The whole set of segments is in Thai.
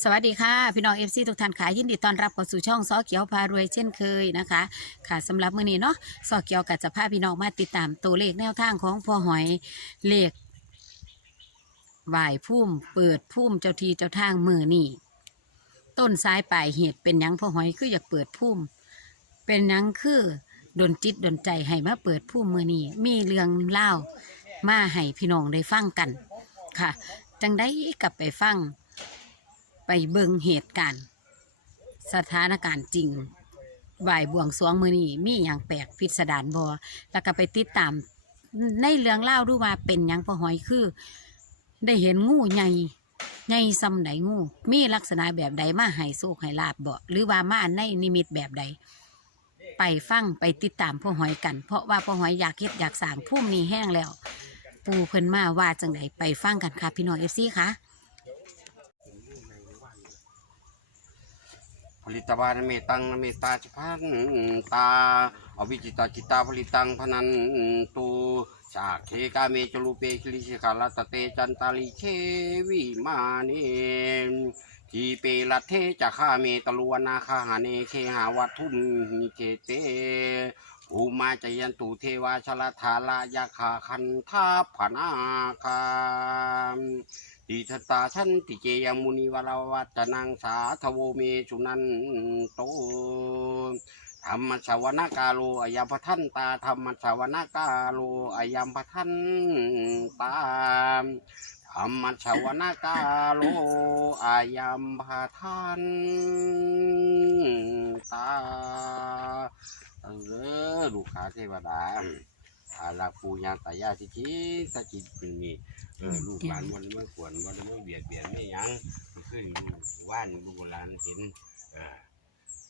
สวัสดีค่ะพี่น้องเอฟซีทุกท่านค่ะยินดีต้อนรับเข้าสู่ช่องซอเขียวพารวยเช่นเคยนะคะ ค่ะสำหรับมื้อนี้เนาะซอเขียวกับจะพาพี่น้องมาติดตามตัวเลขแนวทางของพ่อหอยเลขไหวพุ่มเปิดพุ่มเจ้าทีเจ้าทางมือนี่ต้นสายปลายเหตุเป็นยังพ่อหอยคืออยากเปิดพุ่มเป็นยังคือดนจิตดนใจให้มาเปิดพุ่มมือนี่มีเรื่องเล่ามาให้พี่น้องได้ฟังกันค่ะจังได้กลับไปฟัง ไปเบิงเหตุการณ์ สถานการณ์จริงไหวายบวงสรวงมือนี้มีอย่างแปลกพิสดารบอแล้วก็ไปติดตาม ในเรื่องเล่าดูว่าเป็นหยังพอหอยคือ ได้เห็นงูใหญ่ใหญ่ซำไหนงู มีลักษณะแบบใดมาให้โชคให้ลาบบ่หรือว่ามาในนิมิตแบบใด ไปฟังไปติดตามพ่อหอยกัน เพราะว่าพ่อหอยอยากเฮ็ดอยากสร้างพุ่มนี้แห้งแล้ว ปูเพิ่นมาว่าจังไดไปฟังกันค่ะพี่น้องเอฟซีค่ะ ผลิตบาลเมตังเมตตาจิพันตาอวิจิตาจิตาผลิตังพนันตูชาเคกาเมจลูเปคิลิชิกาลตเตจันตาลิเชวิมาเนทีเปลัเทจะข้าเมตลวนาคาหาเนเคหาวัตุมนิเจเตภูมาจยันตุเทวาชลาธาลายาคาคันทาผนาคาม ติชะตาชันติเจยมุนีวรวัจนังสาทโวเมสุนันโตธรรมชาวนากาโลอายัมพทันตาธรรมชาวนากาโลอายัมพทันตาธรรมชาวนากาโลอายัมพทันตาเออลูกค้าเทวดาอาลาปูยาตายาทิจิตจิตนี่ เออลูกหลานวันไม่ควรวันไม่เบียดเบียนไม่ยั้งขึ้นว่านลูกหลานเห็นเออ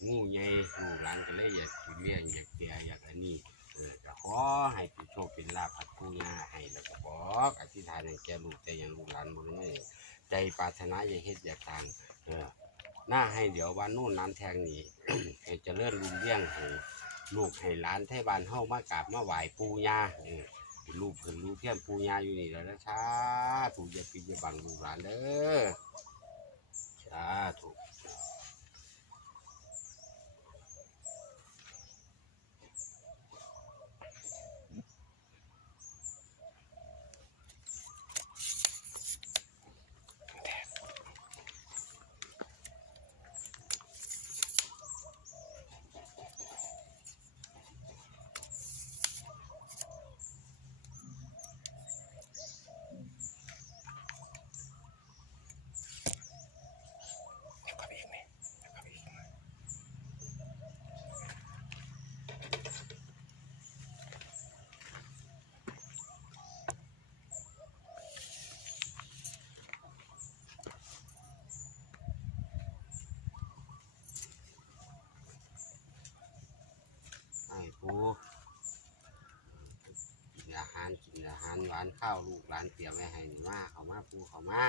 งูใหญ่ลูกหลานก็เลยอยากเลี้ยงอยากเตียอยากอันนี้เออก็ขอให้เป็นโชคเป็นลาภพัดผู้ย่าให้แล้วก็บอกอธิษฐานให้แกลูกแต่อยังลูกหลานบนไม่ใจปรารถนาอยากเฮ็ดอยากทางเออหน้าให้เดี๋ยววันนู้นน้ำแทงนี่ให้เจริญรุ่งเรืองให้ลูกให้หลานไทบ้านเฮามากราบมาไหว้ปู่ย่าเออ ลูกเพิ่นลูกเทียนปูยาอยู่นี่แล้วนะชาถูกอย่าปิดอย่าบังลูกหลานเด้อชาถูก ให้ปูกินอาหารกินอาหา ร้านข้าวลูกร้านเตี๋ยวไม่ให้นี่มาเขามาปูเขามา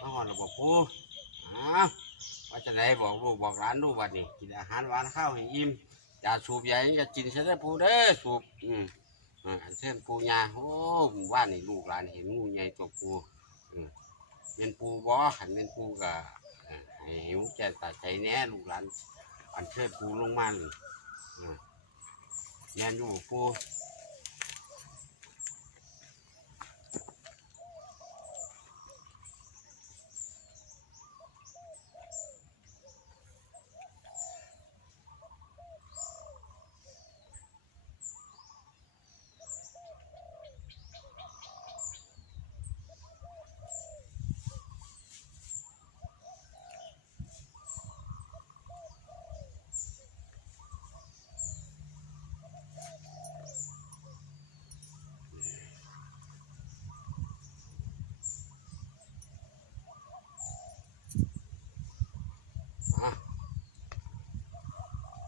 ต้องหอนระบบปูอ้าวว่าจะได้บอกลูกบอกหลานลูกวันนี้กินอาหารหวานข้าวให้อิ่มอย่าสูบใหญ่อย่ากินเสยได้อปูเด้อสูบอืมอ่าอันเช่นปูยาโอ้หมู่บ้านนี่ลูกหลานเห็นงูใหญ่ตัวปูอืมเป็นปูบ่ขันเป็นปูก็เอ่อให้หิวใจตัดใจแน่ลูกหลานอันเชิญปูลงมาเลยอืมแม่นอยู่ปู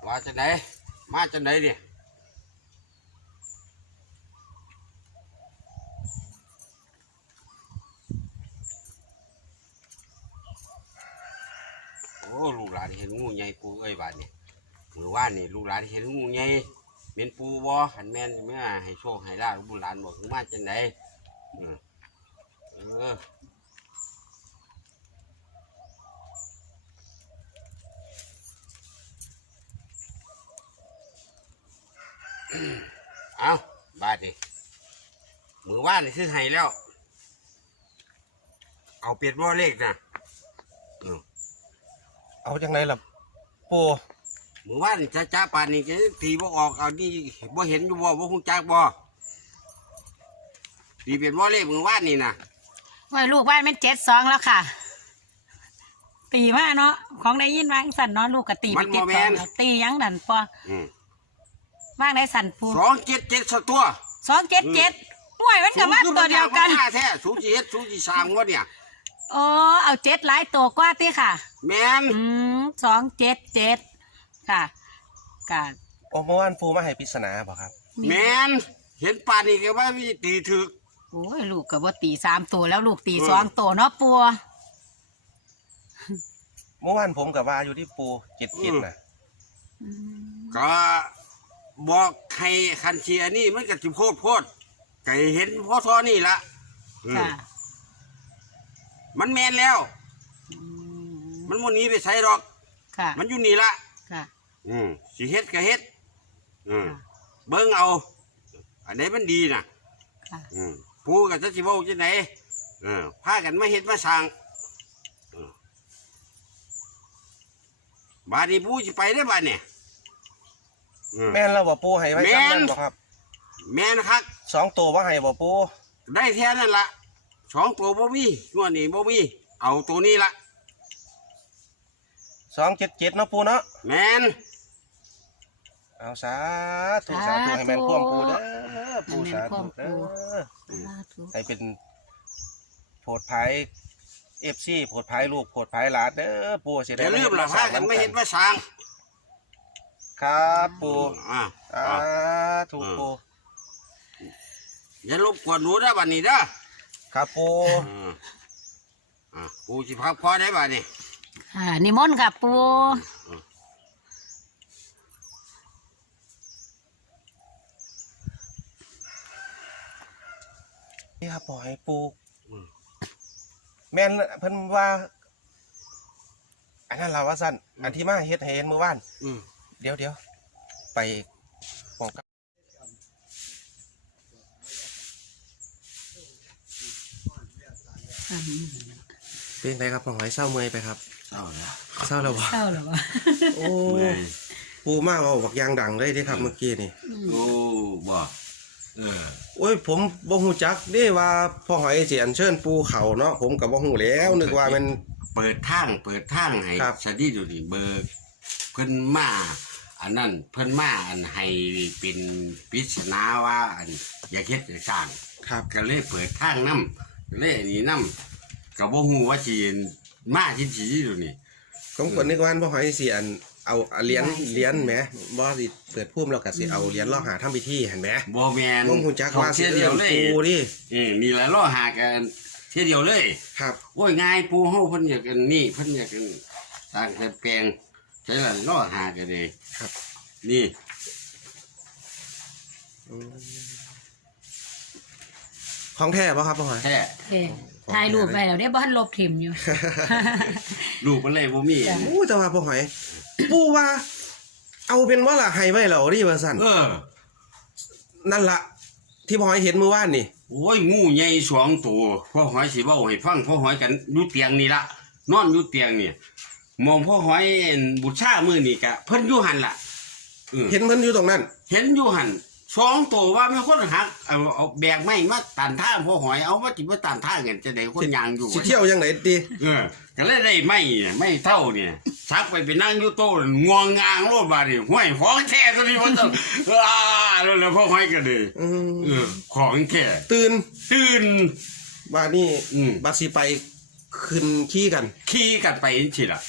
ว่าจะไหนมาจะไหนเนี่ยโอ้ลูกหลานเห็นงูใหญ่ปูเอ้ยบาดเนี่ยมือว่านนี่ลูกหลานเห็นงูใหญ่เป็นปูบอหันแมนเมื่อให้โชคให้ลาบบุญหลานบอกมาจะไหนเออ เอาบาดนี่มือว่านนี่คือให้แล้ว เอาเปลี่ยนบ่เลขนะอืมเอาจังไรล่ะปูมือว่านจ้าจ้าป่านนี่จะตีบ่ออกเอานี่บ่เห็นอยู่บ่บ่คงจักบ่ตีเปลี่ยนบ่เลขมือว่านนี่นะว่าลูกบ้านเป็นเจ็ดสองแล้วค่ะ ตีมาเนาะของได้ยินวางสันเนาะลูกก็ตีไปเจ็ดสองแล้วตีหยังดันปออืม ว่างได้สันปูสองเจ็ดเจ็ดสตัวสองเจ็ดเจ็ดห่วยมันกับมาตัวเดียวกันสูงขึ้มาแท้สูงจีเฮ็ดสูงจีสร้างวะเนี่ยโอ้เอาเจ็ดหลายตัวกว่าติค่ะ แม่นอืมสองเจ็ดเจ็ดค่ะกะโอ้เมื่อวานปูมาให้ปริศนาบ่ครับ แม่นเห็นป่านนี่ก็ว่ามีตีถึกโอ้ยลูกกับว่าตีสามตัวแล้วลูกตีอืมสองตัวเนาะปัวเมื่อวานผมกับว่าอยู่ที่ปูเจ็ดเจ็ดนะอืมก็ บอกใครคันเชียร์นี่มันก็สิโพดโพดไก่เห็นพ่อทอนี่ละอืมค่ะมันแมนแล้ว อืมมันมันนี้ไปใช้หรอก ค่ะมันอยู่นี่ละค่ะอืมสิเฮ็ดก็เฮ็ดอืมค่ะเบิ่งเอา อันไหนมันดีน่ะ ค่ะอืมผู้กับจะสิเว้าจังไหนเออพากันมาเฮ็ดมาสร้างเออบาดนี้ผู้สิไปได้อบาดเนี่ย อืม แม่นแล้วบ่ปูให้ไว้แม่จำนนั่นบ่ครับแม่นะครับสองตัวว่าให้บ่ปูได้แท้นั่นละสองตัวบ่มีงวดนี้บ่มีเอาตัวนี้ละสองเจ็ดเจ็ดเนาะปูเนาะแม่นเอาสาธุสาธุให้แม่นควมปูเด้อปูสาธุเด้อ สาธุให้เป็นโผดภัยเอฟซีโผดภัยลูกโผดภัยหลานเด้อปูสิอได้ย่าลืมเฮ็ดละพากันมาเฮ็ดมาสร้าง ครับปูอ่าสาธุปูอย่ารบกวนหนูนะบัดนี้เด้อครับปูอ่าอ่าปูสิพักพอได้บัดนี้ค่ะนิมนต์ค่ะปูนี่ครับปล่อยปูอืมแม่นเพิ่นว่า อันนั้นเราว่าสั้นอันที่มาเฮ็ดให้เห็นเมื่อวานอืม เดี๋ยวเดี๋ยวไปมองกันเป็นไงครับพ่อหอยเศร้าเมื่อยไปครับเศร้าแล้วเศร้าแล้วบ่เศร้าเหรอวะโอ้เมื่อยปูมาเว่าบักอยางดังเลยเด้ครับเมื่อกี้นี่โอ้บ่เออโอ้ยผมบ่ฮู้จักเด้ว่าพ่อหอยสิอัญเชิญปูเขาเนาะผมก็บ่ฮู้แล้วนึกว่ามันเปิดทางเปิดทางให้ครับสดีดูดิเบิกเพิ่นมา อันนั้นเพิ่นมาอันให้เป็นปริศนาว่าอันอยากเฮ็ดอยากสร้าง ครับ ก็เลยเปิดทางนํเลยอันนี้นํก็บ่ฮู้ว่าสิมาที่สิดูนี่ ผมก็นึกว่าพ่อหอยสิอันเอาเอาเหรียญเหรียญแหมบ่สิเปิดพุ่มแล้วก็สิเอาเหรียญล่อหาทำพิธีเห็นไหมบ่แม่นบ่ฮู้จักว่าสิเที่ยเอิ้เดียวนเลยปูดิเออนี่แหละล้อหากันเที่ยเดียวเลย ครับ โอ้ยง่ายปูเฮาเพิ่นอยากกันนี่เพิ่นอยากกันสร้างแผ่นแปลง ใช่ล่ะล้อหากันเลยครับ นี่ของแท้ป่ะครับพ่อหอย แท้เอ้ถ่ายรูปไปแล้วได้บ้านลบถิ่มอยู่ ลูกมันเลยบ่มีจ้ะโอ้แต่ว่าพ่อหอย ปูว่า เอาเป็นว่าล่ะให้ไว้แล้วดิว่าสั่นเออ นั่นละที่พ่อหอยเห็นเมื่อวานนี่โอ้ยงูใหญ่สองตัวพ่อหอยสิเว้าให้ฟังพ่อหอยกันอยู่เตียงนี่ละนอนอยู่เตียงนี่ มองพ่อหอยเห็นบุชามื้อนี่กะเพิ่นอยู่หั่นล่ะเออเห็นมันอยู่ตรงนั้น เห็นอยู่หั่นสองตัวว่ามีคนหักเอาเอาแบกไม้มาตันทางพ่อหอยเอามาจิมาตันทางกันจะได้คนยางอยู่สิเที่ยวยังไงดีเออก็เลยได้ไม้เนี่ยไม้เท่าเนี่ยชักไปไปนั่งอยู่โต๊ะงวงงางโลดบาดนี่ห้วยของแท้ตัวนี้มันต้องอ้าแล้วแล้วพ่อห้อยก็เลยอืมเออของแท้ตื่นตื่น บาดนี่อืม บาดสิไปขึ้นขี้กัน ขี่กันไปนี่ล่ะ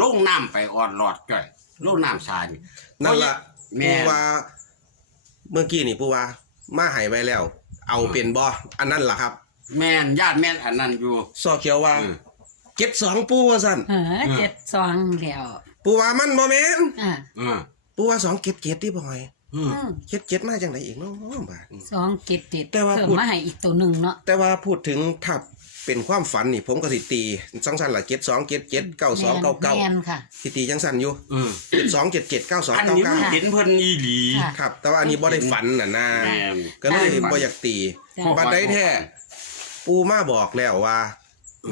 ลงน้ำไปออดหลอดก่อยลงน้ำชานี่นั่นละแม่ปูว่าเมื่อกี้นี่ปูว่ามาใหายไว้แล้ว เอาเป็นบ่อันนั้นล่ะครับแม่นญาติแม่นอันนั้นอยู่ซอเขียวว่าเออเจ็ดสองปูว่าสั่นเออเจ็ดสองแล้วปูว่ามันบ่แม่นอ่าอ่าปูว่าสองเจ็ดเจ็ดที่บ่หอยอืมอืมเจ็ดเจ็ดมาจังไดอีกเนาะบาดสองเจ็ดเจ็ดแต่ว่า เพิ่มพูดมาให้อีกตัวหนึ่งเนาะแต่ว่าพูดถึงถ้า เป็นความฝันนี่ผมก็สิตีจังสันละเจ็ดสองเจ็ดเจ็ดเก้าสองเก้าเก้าแมนค่ะสิตีจังสันอยู่เออเจ็ดสองเจ็ดเจ็ดเก้าสองอันเก้านี้เก้ามันเห็นเพิ่นอีหลี ค่ะ ครับ แต่ว่าอันนี้บ่ได้ฝันน่ะนะแม่น ก็เลยฝันบ่อยากตีจ้ะ บัดได้แท้ปูมาบอกแล้วว่า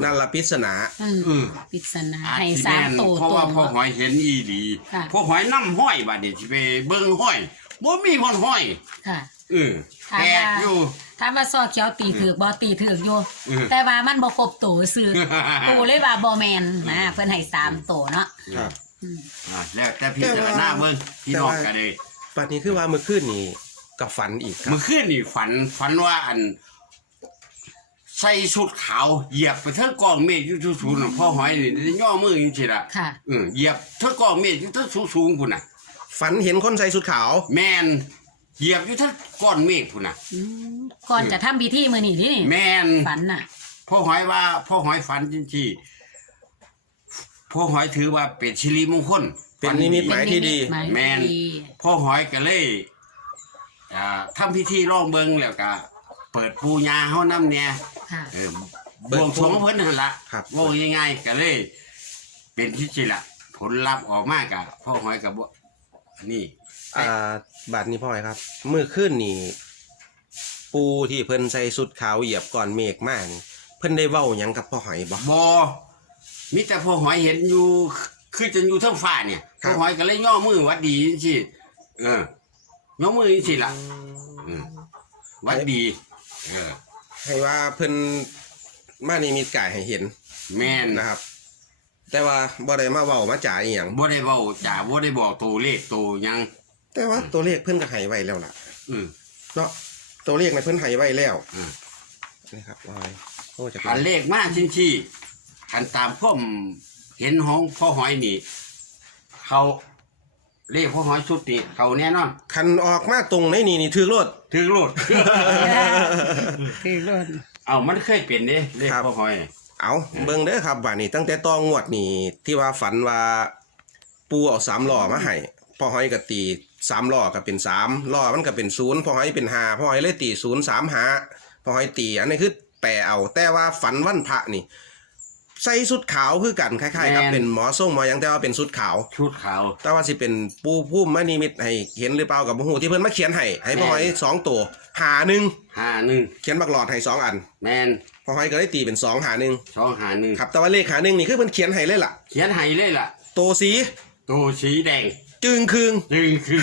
นั่นละปริศนา อืมอืมปริศนาอาจให้สิสามแม่นตัวเพราะตรว่างพ่อหอยเห็นอีหลีค่ะ พ่อหอยนำห้อยบัดนี้สิไปเบิ่งห้อยบ่มีคนห้อยค่ะ เออถามแปลว่ากอยู่ ถ้าว่าซอเขียวตีถือกบ่ตีถือกอยู่ อืม แต่ว่ามันบ่ครบตัวซื้อตูเลยว่าบ่แมนนะเพิ่นให้สามตัวเนาะครับ อืมอ่าแล้วแต่พี่จารณาเบิ่งพี่น้องกันเลยบัดนี้คือว่าเมื่อคืนนี่กับฝันอีกครัเมื่บ อคืนนี่ฝันฝันว่าอัน ใส่ชุดขาวเหยียบไปเท่ากองเมฆอยู่สูงๆน่ะพ่อหอยนี่ได้ย่อมือจริงๆล่ะค่ะ เออเหยียบเท่ากองเมฆอยู่เท่าสูงๆพุ่นน่ะ ฝันเห็นคนใส่ชุดขาว แมน เหยียบอยู่เท่าก้อนเมฆพุ่นน่ะ อืมก่อนจะทำพิธีมื้อนี้นี่นี่แมนฝันน่ะ พ่อหอยว่าพ่อหอยฝันจริงๆพ่อหอยถือว่าเป็นชิริมงคลเป็นนิมิตหมายที่ดี หมายแม่นดีพ่อหอยก็เลยอ่าทำพิธีร้องเบิงแล้วก็เปิดปูญาเฮานํเนี่ยค่ะ เออบวงสรวงเพิ่นนั่นละครับว่าง่ายๆก็เลย เป็นที่จิละผลลัพธ์ออกมากะพ่อหอยกับบ่นี่ อ่าบัดนี้พ่อยครับเมื่อคืนนี่ ปูที่เพิ่นใส่ชุดขาวเหยียบก่อนเมฆมากนี่เพิ่นได้เว้าหยังกับพ่อหอยบ่ บอมีแต่พ่อหอยเห็นอยู่ คือจะอยู่เทั้งฟ้าเนี่ยครัพ่อบหอยก็เลยย่อมือหวัดดีสิเออย่อมือสิล่ะอืมหวัดดี เออ ให้ว่าเพิ่นมานี่มีกายให้เห็นแม่นนะครับ แต่ว่าบ่ได้มาเว้ามาจ่ายอหย่างบ่ได้เว้าจ่าบ่ได้บอกตัวเลขตัวหยัง แต่ว่าตัวเลขเพิ่นก็ให้ไว้แล้วล่ะ อืม เนาะตัวเลขในเพิ่นให้ไว้แล้วอืมนะครับว่าไว้โอ้จะอันเลขมาจริงๆอันตามพ่อมเห็นของพ่อหอยนี่ เขาเลขพ่อหอยชุดนี่เขาแน่นอนคันออกมาตรงในนี่นี่ถือรถ ถึงโลดคือรุ่นเอามันเคยเป็นเด้เลขครับ พ่อหอย เอาเบิ่งเด้อครับบัดนี้ตั้งแต่ตองวดนี่ที่ว่าฝันว่าปูเอาสามล้อมาให้พ่อหอยก็ตี สามล้อก็เป็นสามล้อมันก็เป็นศูนย์พ่อหอยเป็นห้าพ่อหอยเลยตีศูนย์สามหาพ่อหอยตีอันนี้คือแปลเอาแต่ว่าฝันวันพระนี่ ใส่สุดขาวคือกันคล้ายๆกับเป็นหมอส่งหมอหยังแต่ว่าเป็นสุดขาว ชุดขาว แต่ว่าสิเป็นปูพุ่มมณีมิตให้เห็นหรือเปล่ากับหูที่เพิ่นมาเขียนให้ให้พ่อหอยสองตัวหาหนึ่งห้าหนึ่งเขียนบักหลอดให้สองอันแมนพ่อหอยก็ได้ตีเป็นสองหาหนึ่งสองหาหนึ่งครับแต่ว่าเลขหาหนึ่งนี่คือเพิ่นเขียนให้เลยล่ะ เขียนให้เลยล่ะโตสี ตัวสีแดง จึงคืงจึงคือ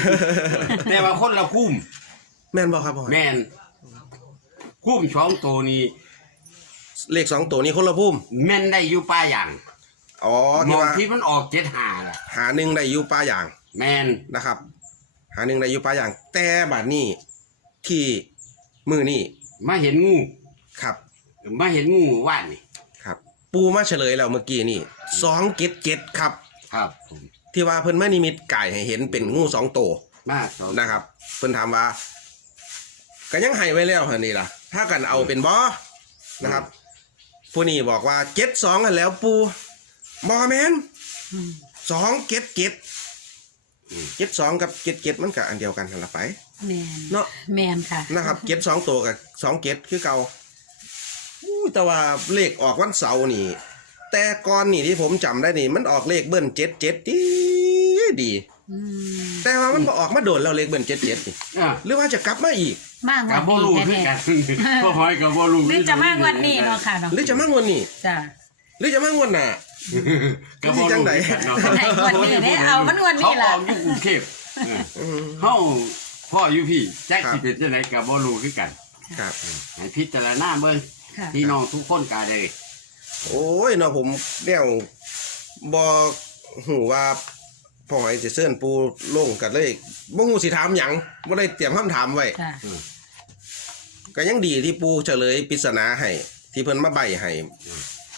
แต่ว่าคนละพุ่มแม่นบอกครับพ่อหอยแมนพุ่มสองตัวนี้เลขสองตัวนี้คนละพุ่มแม่นได้อยู่ป้าอย่างอ๋อมที่องว่าที่มันออกเจ็ดหาล่ะ หาหนึ่งได้อยู่ปลาอย่างแมนนะครับ หาหนึ่งได้อยู่ปลาอย่าง แต่บัดนี้ที่มือนี่มาเห็นงูครับมาเห็นงูว่านนี่ครับ ปูมาเฉลยแล้วเมื่อกี้นี่สองเจ็ดเจ็ดครับ ครับผม ที่ว่าเพิ่นมานิมิตไก่ให้เห็นเป็นงูสองตัวมาสองนะครับ เพิ่นถามว่าก็ยังให้ไว้แล้วเหรอนี่ล่ะ ถ้ากันเอาเป็นบอนะครับ ผู้นี้บอกว่าเจ็ดสองกันแล้วปูบอแมนอืมสองเจ็ดเจ็ดเจ็ดสองกับเจ็ดเจ็ดมันก็อันเดียวกันนั่นละไปแมนเนาะแมนค่ะนะครับเจ็ดสองตัวกับสองเจ็ดคือเก่าอู้แต่ว่าเลขออกวันเสาร์นี่ แต่ก่อนนี่ที่ผมจำได้นี่ มันออกเลขเบิ้ลเจ็ดเจ็ดดีดี อืมแต่ว่ามันก็ออกมาโดนแล้วเลขเบิ้ลเจ็ดเจ็ดนี่อะหรือว่าจะกลับมาอีก มากงกัวับนบ่นี้รู้คือแท้กันพ่อหอยกับบ่รู้ๆหรือจะมากงวันนี้เนาะค่ะเนาะหรือจะมางวดนี้จ้ะหรือจะมางวดหน้า กับบ่รู้คือกันเนาะไหนงวันนี้เนี่ยเอามันงวันเขานี้อล่ะ อกอยู่กรุงเทพเอออืม เฮาพ่ออยู่พี่แจ็คครับสิเป็นจังไดกับบ่รู้คือกัน ครับ ให้พิจารณาเบิ่งค่ะ พี่น้องทุกคนก็ได้ โอ้ยเนาะผมเดี่ยวบอหูว่าพ่อไอ้จะเซิ่นปูลงกันเลยบ่หูสิถามหยังบ่ได้เตรียมคำถามไว้จ้ะก็ยังดีที่ปูเฉลยปริศนาให้ที่เพิ่นมาใบให้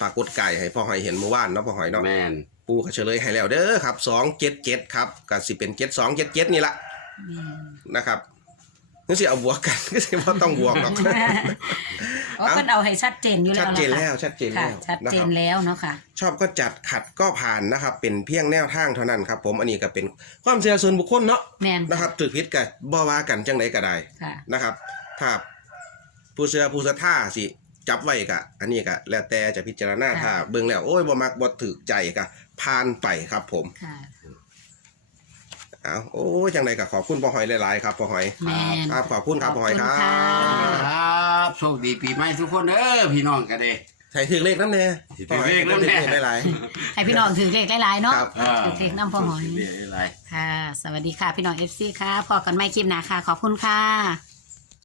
ปรากฏกายให้พ่อหอยเห็นเมื่อวานเนาะพ่อหอยเนาะแม่นปูก็เฉลยให้แล้วเด้อครับสองเจ็ดเจ็ดครับก็สิเป็นเจ็ดสองเจ็ดเจ็ดนี่ละแม่นนะครับนึกสิเอาบวกกันก็สิว่าต้องบวกหรอก อ๋อเพิ่นเอาให้ชัดเจนอยู่แล้ชัวดล่ะเจนค่ะแล้วชัดเจนค่ะแล้วชัดนะเจครันบ แล้วเนาะค่ะ ชอบก็จัดขัดก็ผ่านนะครับ เป็นเพียงแนวทางเท่านั้นครับ ผมอันนี้ก็เป็นความเชื่อส่วนบุคคลเนาะแม่นนะครับถือพิษกับบ่ว่ากันจังไดก็ได้ค่ะ นะครับ ถ้าผู้เชื่อผู้ศรัทธาสิ จับไว้กะ อันนี้ก็แล้วแต่จะพิจารณาค่ะ ถ้าเบิ่งแล้วโอ้ยบ่มักบ่ถูกใจก็ผ่านไปครับ ผมค่ะ เอาโอ้ยจังไดก็ขอบคุณพ่อหอยหลายๆครับพ่อหอยแม่น ครับขอบคุณครับพ่อหอยครัขอบคุณค่ะ บ ครับ โชคดีปีใหม่ทุกคนเด้อพี่น้องกันเด้ ใส่ถือเลขน้ำแน่ถือเลขนำแน่ ถือเลขหลาย ให้พี่น้องถือเลขหลายๆเนาะครับ ถือเลขน้ำพ่อหอย เรียกอะไร ค่ะ สวัสดีค่ะ พี่น้องเอฟซีค่ะ พอกันไม่คลิปหนาค่ะ ขอบคุณค่ะ